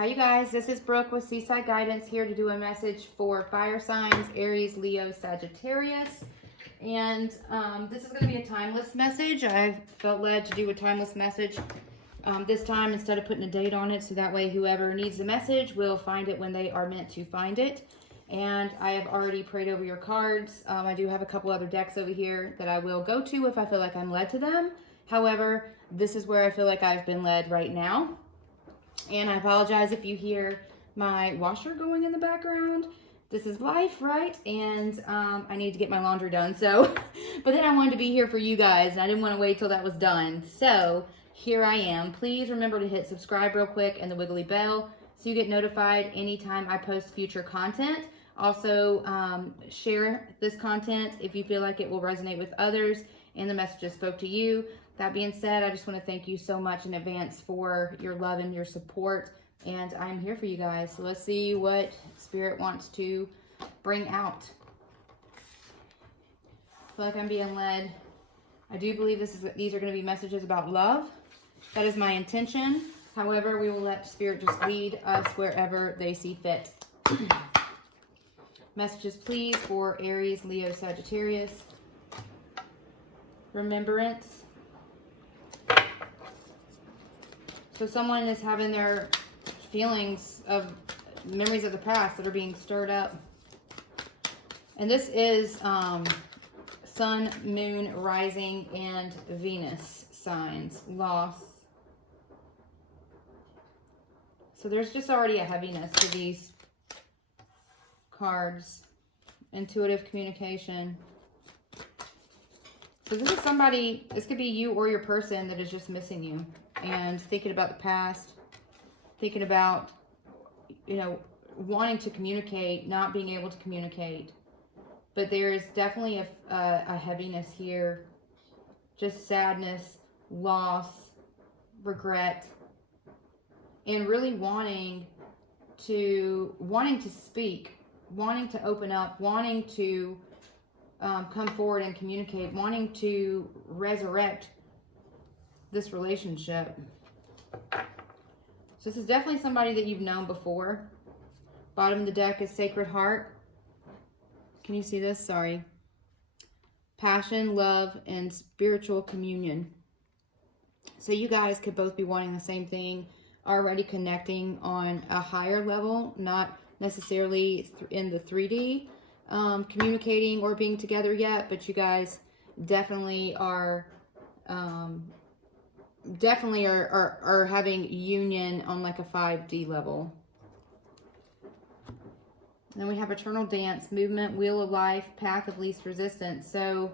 Hi you guys, this is Brooke with Seaside Guidance here to do a message for fire signs, Aries, Leo, Sagittarius. And this is going to be a timeless message. I felt led to do a timeless message this time instead of putting a date on it, so that way whoever needs the message will find it when they are meant to find it. And I have already prayed over your cards. I do have a couple other decks over here that I will go to if I feel like I'm led to them. However, this is where I feel like I've been led right now. And I apologize if you hear my washer going in the background. This is life, right? And I need to get my laundry done. So, but then I wanted to be here for you guys, and I didn't want to wait till that was done. So here I am. Please remember to hit subscribe real quick and the wiggly bell so you get notified anytime I post future content. Also, share this content if you feel like it will resonate with others and the messages spoke to you. That being said, I just want to thank you so much in advance for your love and your support, and I'm here for you guys. So let's see what Spirit wants to bring out. I feel like I'm being led. I do believe these are going to be messages about love. That is my intention. However, we will let Spirit just lead us wherever they see fit. Messages, please, for Aries, Leo, Sagittarius. Remembrance. So someone is having their feelings of memories of the past that are being stirred up. And this is Sun, Moon, Rising, and Venus signs. Loss. So there's just already a heaviness to these cards. Intuitive communication. So this is somebody, this could be you or your person that is just missing you and thinking about the past, thinking about, you know, wanting to communicate, not being able to communicate. But there is definitely a heaviness here, just sadness, loss, regret, and really wanting to speak, wanting to open up, wanting to come forward and communicate, wanting to resurrect this relationship. So this is definitely somebody that you've known before. Bottom of the deck is Sacred Heart. Can you see this? Sorry. Passion, love, and spiritual communion. So you guys could both be wanting the same thing, already connecting on a higher level, not necessarily in the 3D communicating or being together yet, but you guys definitely are having union on like a 5D level. And then we have Eternal Dance, Movement, Wheel of Life, Path of Least Resistance. So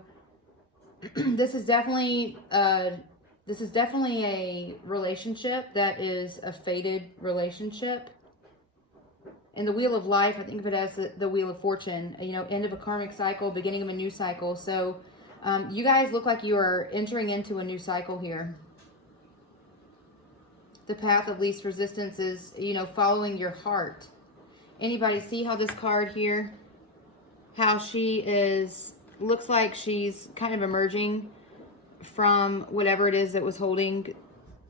this is definitely a relationship that is a fated relationship. And the Wheel of Life, I think of it as the Wheel of Fortune, you know, end of a karmic cycle, beginning of a new cycle. So you guys look like you are entering into a new cycle here. The Path of Least Resistance is, you know, following your heart. Anybody see how this card here, how she is, looks like she's kind of emerging from whatever it is that was holding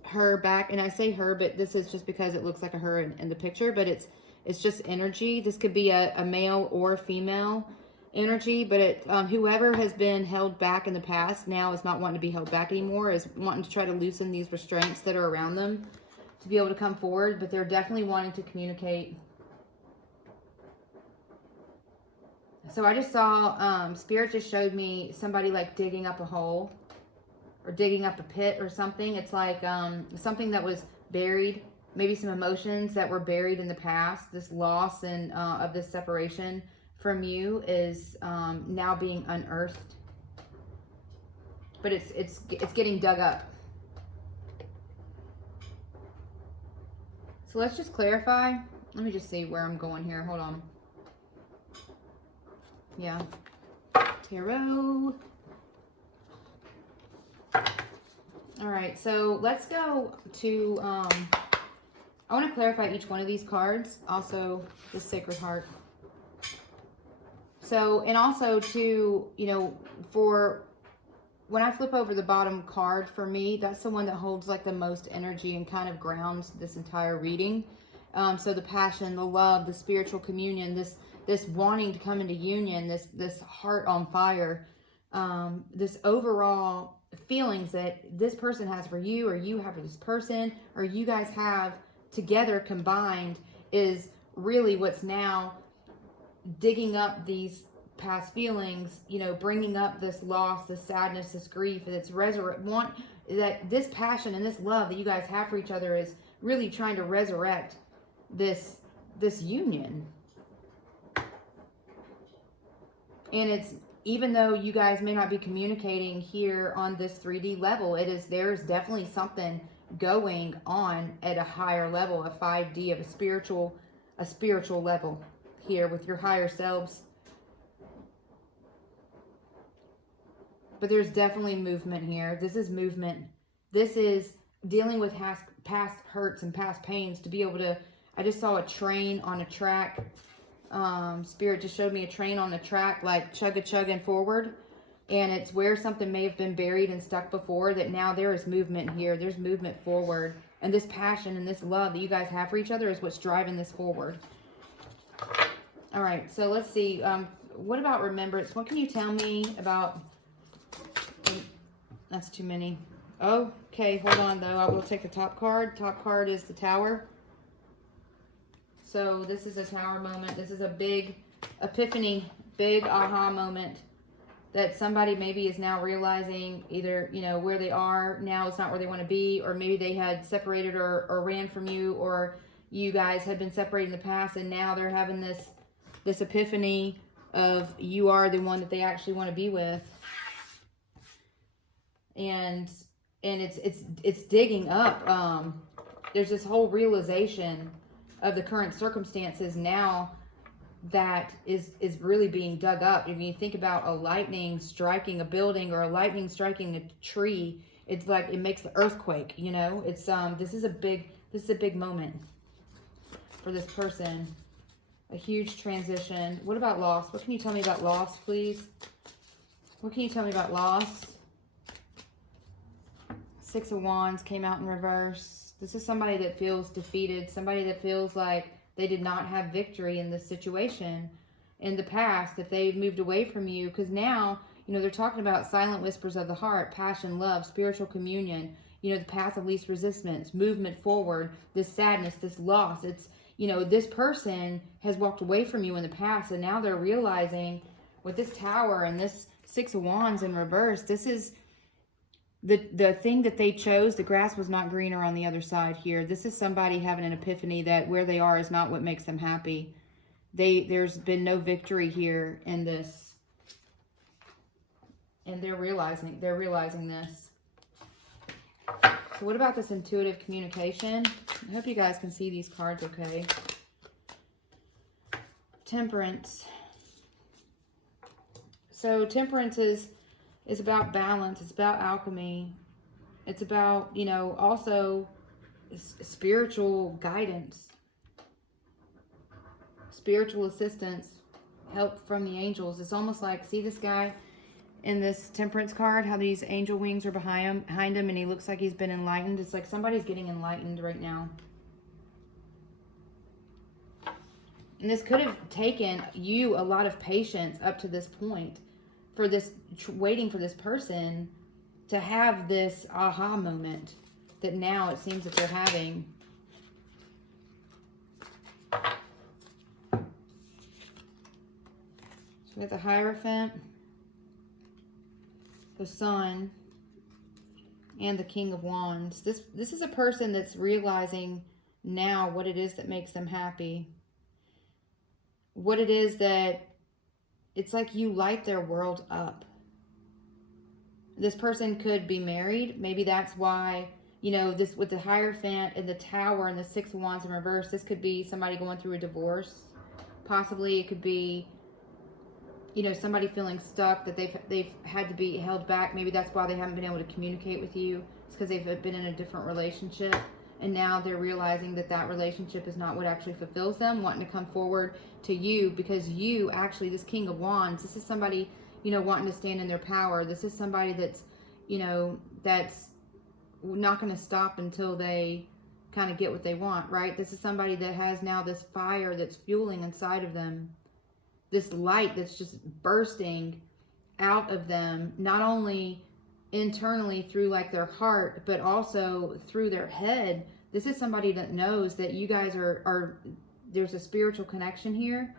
her back. And I say her, but this is just because it looks like a her in the picture, but it's just energy. This could be a male or female energy, but whoever has been held back in the past now is not wanting to be held back anymore, is wanting to try to loosen these restraints that are around them to be able to come forward, but they're definitely wanting to communicate. So I just saw, Spirit just showed me somebody like digging up a hole or digging up a pit or something. It's like something that was buried, maybe some emotions that were buried in the past. This loss and of this separation from you is now being unearthed, but it's getting dug up. So let's just clarify. Let me just see where I'm going here. Hold on. Yeah. Tarot. All right, so let's go to, I want to clarify each one of these cards. Also, the Sacred Heart. So, and also to, you know, for when I flip over the bottom card, for me, that's the one that holds like the most energy and kind of grounds this entire reading. So the passion, the love, the spiritual communion, this wanting to come into union, this heart on fire, this overall feelings that this person has for you, or you have for this person, or you guys have together combined, is really what's now digging up these past feelings, you know, bringing up this loss, this sadness, this grief, that's that this passion and this love that you guys have for each other is really trying to resurrect this union. And it's, even though you guys may not be communicating here on this 3D level, there's definitely something going on at a higher level, a 5D of a spiritual level here with your higher selves. But there's definitely movement here. This is movement. This is dealing with past hurts and past pains to be able to, I just saw a train on a track. Spirit just showed me a train on the track, like chugging forward, and it's where something may have been buried and stuck before, that now there is movement here. There's movement forward, and this passion and this love that you guys have for each other is what's driving this forward. All right, so let's see. What about remembrance? What can you tell me about? That's too many. Okay, hold on though. I will take the top card. Top card is the Tower. So this is a Tower moment. This is a big epiphany, big aha moment that somebody maybe is now realizing, either, you know, where they are now is not where they want to be, or maybe they had separated or ran from you, or you guys had been separated in the past, and now they're having this epiphany of you are the one that they actually want to be with. And it's digging up. There's this whole realization of the current circumstances now that is really being dug up. If you think about a lightning striking a building, or a lightning striking a tree, it's like it makes the earthquake, you know. It's this is a big moment for this person. A huge transition. What about loss? What can you tell me about loss, please? What can you tell me about loss? Six of Wands came out in reverse. This is somebody that feels defeated, somebody that feels like they did not have victory in this situation in the past, if they moved away from you. Because now, you know, they're talking about silent whispers of the heart, passion, love, spiritual communion, you know, the path of least resistance, movement forward, this sadness, this loss. It's, you know, this person has walked away from you in the past, and now they're realizing with this Tower and this Six of Wands in reverse, this is the thing that they chose. The grass was not greener on the other side here. This is somebody having an epiphany that where they are is not what makes them happy. There's been no victory here in this, and they're realizing this. So what about this intuitive communication? I hope you guys can see these cards okay. Temperance. So temperance is about balance. It's about alchemy. It's about, you know, also spiritual guidance, spiritual assistance, help from the angels. It's almost like, see this guy in this Temperance card, how these angel wings are behind him, and he looks like he's been enlightened. It's like somebody's getting enlightened right now. And this could have taken you a lot of patience up to this point, for this, waiting for this person to have this aha moment that now it seems that they're having. So we got the Hierophant, the Sun, and the King of Wands. This is a person that's realizing now what it is that makes them happy. What it is that, it's like you light their world up. This person could be married. Maybe that's why, you know, this with the Hierophant and the Tower and the Six of Wands in reverse, this could be somebody going through a divorce. Possibly it could be, you know, somebody feeling stuck, that they've had to be held back. Maybe that's why they haven't been able to communicate with you. It's because they've been in a different relationship. And now they're realizing that that relationship is not what actually fulfills them, wanting to come forward to you, because you actually, this King of Wands, this is somebody, you know, wanting to stand in their power. This is somebody that's, you know, that's not going to stop until they kind of get what they want, right? This is somebody that has now this fire that's fueling inside of them. This light that's just bursting out of them, not only internally through like their heart, but also through their head. This is somebody that knows that you guys are there's a spiritual connection here,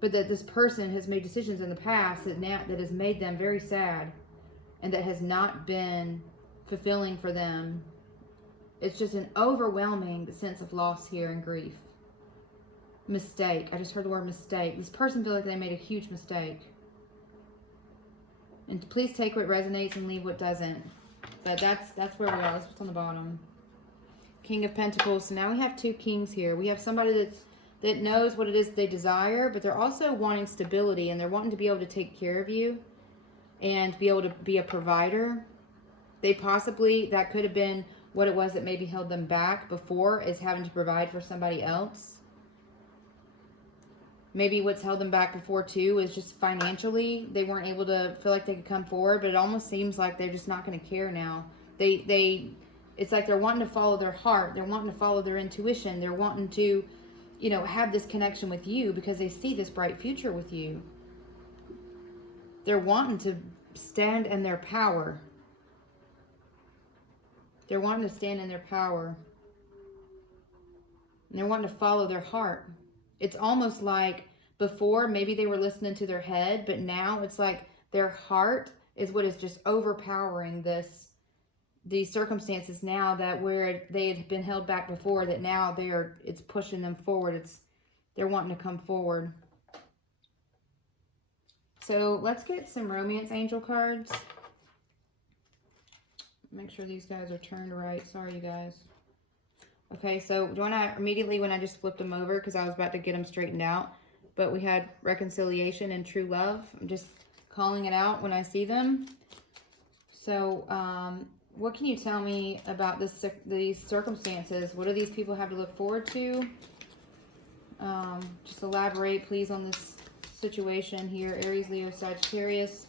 but that this person has made decisions in the past that has made them very sad, and that has not been fulfilling for them. It's just an overwhelming sense of loss here and grief. Mistake. I just heard the word mistake. This person feels like they made a huge mistake. And please take what resonates and leave what doesn't. But that's where we are. That's what's on the bottom. King of Pentacles. So now we have two kings here. We have somebody that knows what it is they desire, but they're also wanting stability, and they're wanting to be able to take care of you and be able to be a provider. They possibly, that could have been what it was that maybe held them back before, is having to provide for somebody else. Maybe what's held them back before too is just financially. They weren't able to feel like they could come forward, but it almost seems like they're just not going to care now. It's like they're wanting to follow their heart. They're wanting to follow their intuition. They're wanting to, you know, have this connection with you because they see this bright future with you. They're wanting to stand in their power. They're wanting to stand in their power. And they're wanting to follow their heart. It's almost like before, maybe they were listening to their head, but now it's like their heart is what is just overpowering these circumstances now, that where they had been held back before, that now it's pushing them forward. They're wanting to come forward. So let's get some romance angel cards. Make sure these guys are turned right. Sorry, you guys. Okay, so immediately when I just flipped them over, because I was about to get them straightened out, but we had reconciliation and true love. I'm just calling it out when I see them. So what can you tell me about these circumstances? What do these people have to look forward to? Just elaborate, please, on this situation here. Aries, Leo, Sagittarius.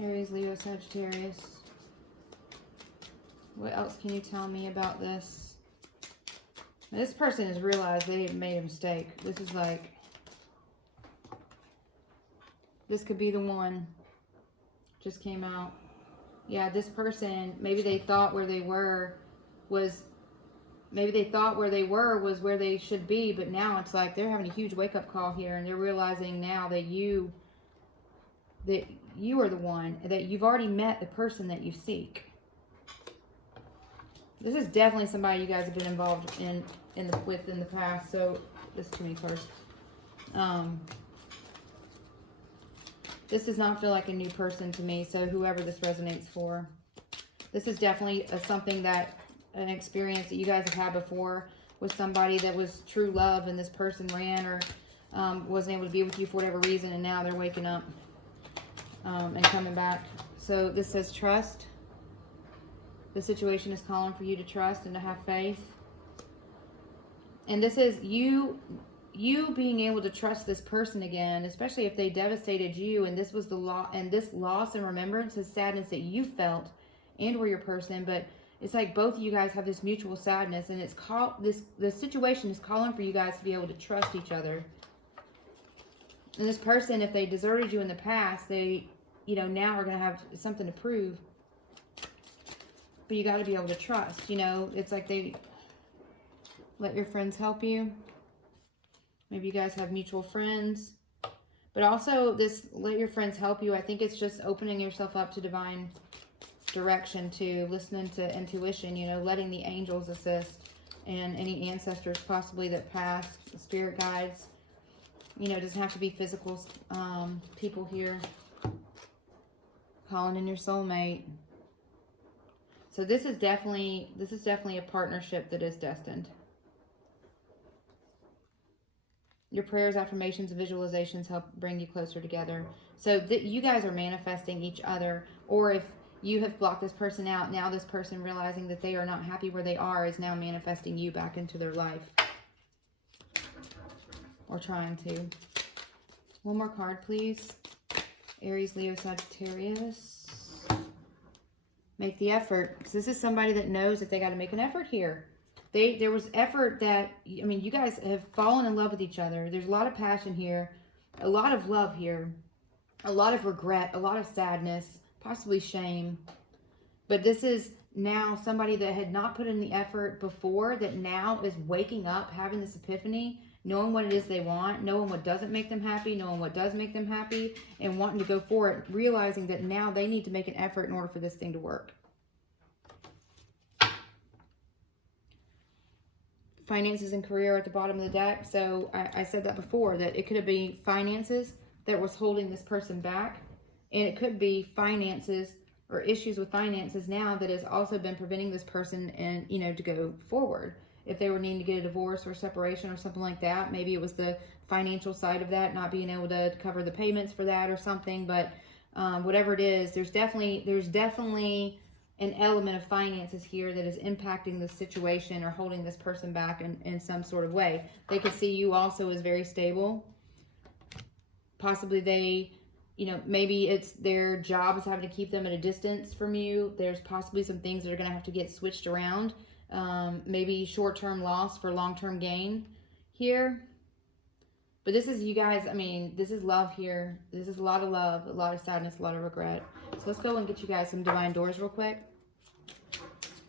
Aries, Leo, Sagittarius. What else can you tell me about this? This person has realized they made a mistake. This is like, this could be the one. Just came out. Yeah, this person, maybe they thought where they were was where they should be, but now it's like they're having a huge wake-up call here, and they're realizing now that you are the one, that you've already met the person that you seek. This is definitely somebody you guys have been involved in the past. So this is too many cards. This does not feel like a new person to me. So whoever this resonates for, this is definitely an experience that you guys have had before with somebody that was true love, and this person ran or wasn't able to be with you for whatever reason, and now they're waking up and coming back. So this says trust. The situation is calling for you to trust and to have faith. And this is you being able to trust this person again, especially if they devastated you, and this was the this loss and remembrance, the sadness that you felt and or your person. But it's like both of you guys have this mutual sadness, and the situation is calling for you guys to be able to trust each other. And this person, if they deserted you in the past, they, now are going to have something to prove. But you got to be able to trust, it's like they let your friends help you. Maybe you guys have mutual friends, but also this let your friends help you. I think it's just opening yourself up to divine direction, to listening to intuition, letting the angels assist, and any ancestors possibly that passed, spirit guides. It doesn't have to be physical people here. Calling in your soulmate. So this is definitely a partnership that is destined. Your prayers, affirmations, and visualizations help bring you closer together. So you guys are manifesting each other. Or if you have blocked this person out, now this person realizing that they are not happy where they are is now manifesting you back into their life. Or trying to. One more card, please. Aries, Leo, Sagittarius. Make the effort. Because this is somebody that knows that they got to make an effort here. There was effort that, I mean, you guys have fallen in love with each other. There's a lot of passion here. A lot of love here. A lot of regret. A lot of sadness. Possibly shame. But this is now somebody that had not put in the effort before, that now is waking up, having this epiphany, knowing what it is they want, knowing what doesn't make them happy, knowing what does make them happy, and wanting to go for it, realizing that now they need to make an effort in order for this thing to work. Finances and career at the bottom of the deck. So I said that before, that it could be finances that was holding this person back, and it could be finances or issues with finances now that has also been preventing this person and, you know, to go forward. If they were needing to get a divorce or separation or something like that, maybe it was the financial side of that, not being able to cover the payments for that or something. But whatever it is, there's definitely an element of finances here that is impacting the situation or holding this person back in some sort of way. They could see you also as very stable. Possibly they, you know, maybe it's their job is having to keep them at a distance from you. There's possibly some things that are going to have to get switched around. Maybe short-term loss for long-term gain here. But this is you guys, I mean, this is love here. This is a lot of love, a lot of sadness, a lot of regret. So let's go and get you guys some divine doors real quick.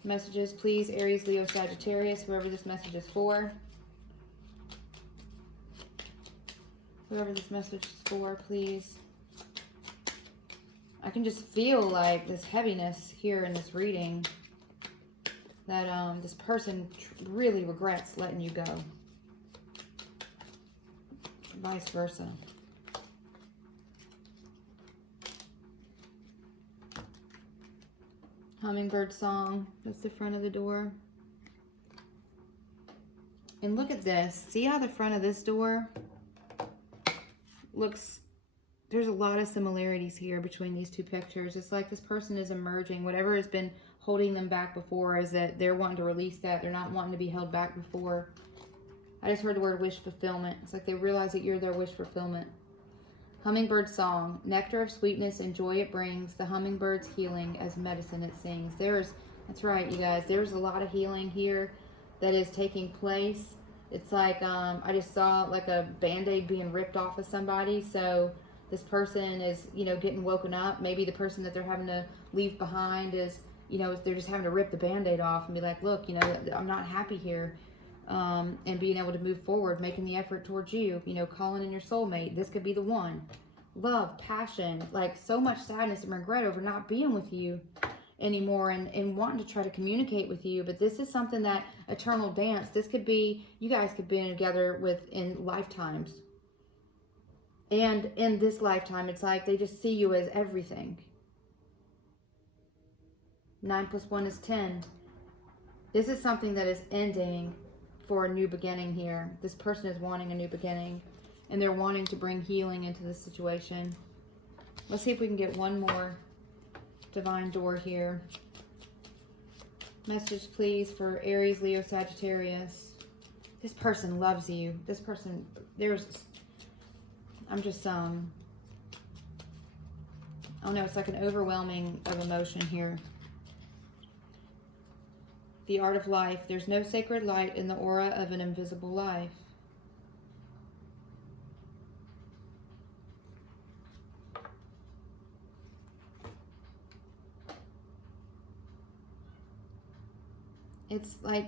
Messages, please, Aries, Leo, Sagittarius, whoever this message is for. Whoever this message is for, please. I can just feel like this heaviness here in this reading. That this person really regrets letting you go. Vice versa. Hummingbird song. That's the front of the door. And look at this. See how the front of this door looks. There's a lot of similarities here between these two pictures. It's like this person is emerging. Whatever has been holding them back before is that they're wanting to release that. They're not wanting to be held back before. I just heard the word wish fulfillment. It's like they realize that you're their wish fulfillment. Hummingbird song. Nectar of sweetness and joy it brings. The hummingbird's healing as medicine it sings. That's right, you guys. There's a lot of healing here that is taking place. It's like, I just saw like a Band-Aid being ripped off of somebody. So this person is, you know, getting woken up. Maybe the person that they're having to leave behind is, you know, they're just having to rip the Band-Aid off and be like, look, you know, I'm not happy here. And being able to move forward, making the effort towards you, you know, calling in your soulmate. This could be the one. Love, passion, like so much sadness and regret over not being with you anymore and wanting to try to communicate with you. But this is something that eternal dance, this could be, you guys could be together in lifetimes. And in this lifetime, it's like they just see you as everything. 9 + 1 is 10. This is something that is ending for a new beginning here. This person is wanting a new beginning, and they're wanting to bring healing into this situation. Let's see if we can get one more divine door here. Message, please, for Aries, Leo, Sagittarius. This person loves you. This person, I'm just, I don't know, it's like an overwhelming of emotion here. The art of life. There's no sacred light in the aura of an invisible life. It's like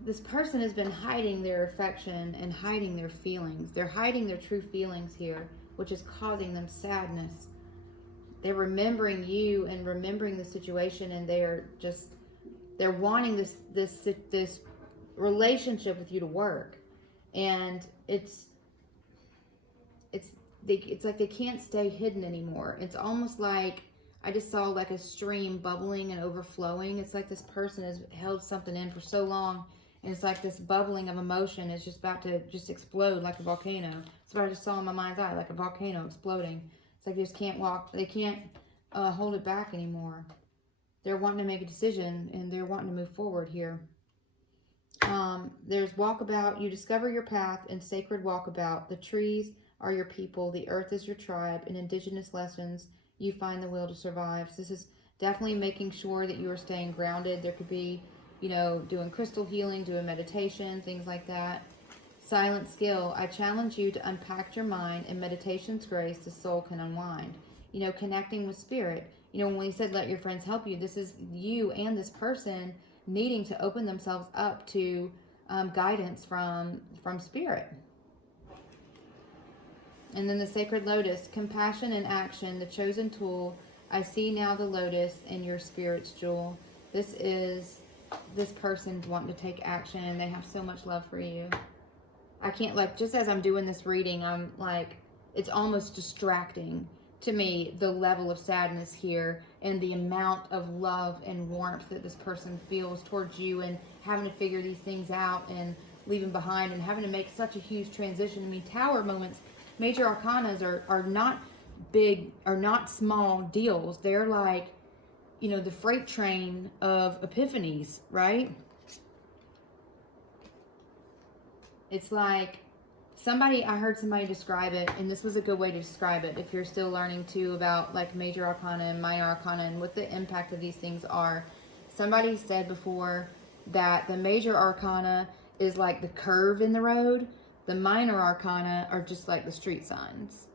this person has been hiding their affection and hiding their feelings. They're hiding their true feelings here, which is causing them sadness. They're remembering you and remembering the situation, and they're wanting this relationship with you to work, and it's like they can't stay hidden anymore. It's almost like I just saw like a stream bubbling and overflowing. It's like this person has held something in for so long, and it's like this bubbling of emotion is just about to just explode like a volcano. That's what I just saw in my mind's eye, like a volcano exploding. It's like they just can't walk. They can't hold it back anymore. They're wanting to make a decision, and they're wanting to move forward here. There's walkabout. You discover your path in sacred walkabout. The trees are your people. The earth is your tribe. In indigenous lessons, you find the will to survive. So this is definitely making sure that you are staying grounded. There could be, you know, doing crystal healing, doing meditation, things like that. Silent skill. I challenge you to unpack your mind. In meditation's grace, the soul can unwind. You know, connecting with spirit. You know, when we said let your friends help you, this is you and this person needing to open themselves up to guidance from spirit. And then the sacred lotus, compassion in action, the chosen tool. I see now the lotus in your spirit's jewel. This is this person wanting to take action, and they have so much love for you. I can't, like, just as I'm doing this reading, I'm like, it's almost distracting to me, the level of sadness here and the amount of love and warmth that this person feels towards you, and having to figure these things out and leaving behind and having to make such a huge transition. I mean, tower moments, major arcanas are not big, are not small deals. They're like, you know, the freight train of epiphanies, right? It's like I heard somebody describe it, and this was a good way to describe it if you're still learning too about like major arcana and minor arcana and what the impact of these things are. Somebody said before that the major arcana is like the curve in the road. The minor arcana are just like the street signs.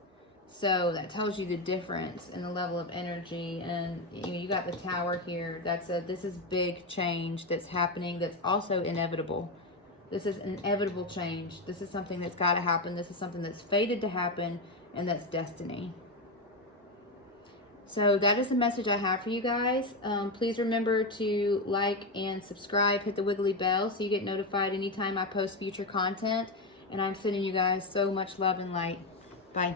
So that tells you the difference in the level of energy. And you got the tower here. This is big change that's happening, that's also inevitable. This is an inevitable change. This is something that's got to happen. This is something that's fated to happen, and that's destiny. So that is the message I have for you guys. Please remember to like and subscribe. Hit the wiggly bell so you get notified anytime I post future content. And I'm sending you guys so much love and light. Bye.